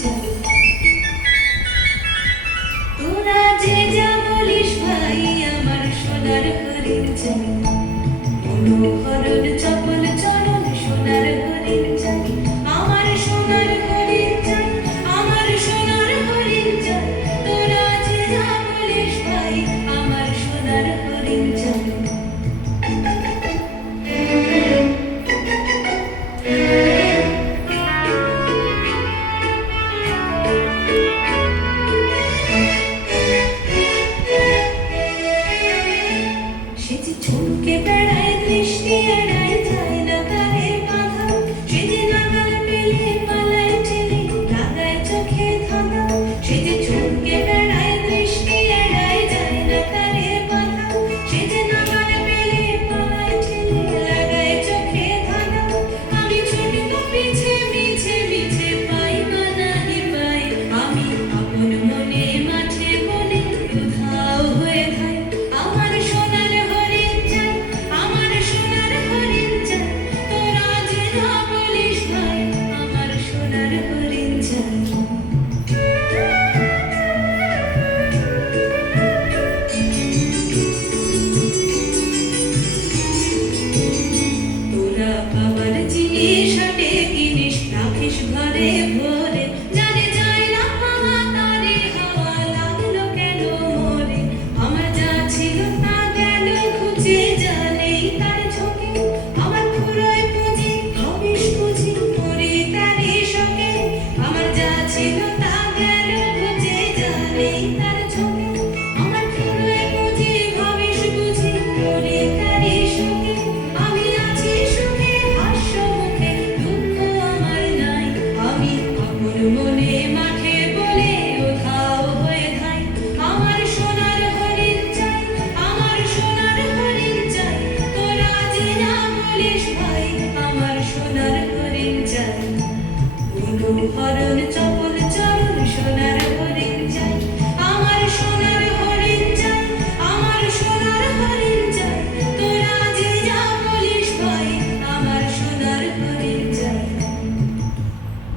চাই। তোরা যে যা বলিস ভাই আমার সোনার হরিণ চাই। মনোহরণ চপল চরণ সোনার হরিণ চাই। আমার সোনার হরিণ চাই, আমার সোনার হরিণ চাই। তোরা যে যা বলিস ভাই আমার সোনার হরিণ চাই। সে যে চমকে বেড়ায় দৃষ্টি এড়ায় যায় না তারে বাধা। সে যে নাগাল পেলে পালায় ঠেলে লাগায় চোখে ধাঁধা। সে যে চমকে বেড়ায় দৃষ্টি এড়ায় যায় না তারে বাধা। সে যে নাগাল পেলে পালায় ঠেলে লাগায় চোখে ধাঁধা। আমি ছুটব পিছে মিছে মিছে পাই বা নাহি পাই। আমি আপন মনে মাঝে মনে উধাও হয়ে থাই। আমার সোনার হরিণ চাই, আমার সোনার হরিণ চাই। তোরা যে যা বলিস ভাই আমার সোনার হরিণ চাই। তোরা বাবার জিনিস হাটে কিনিস রাখিস ঘরে ভরে।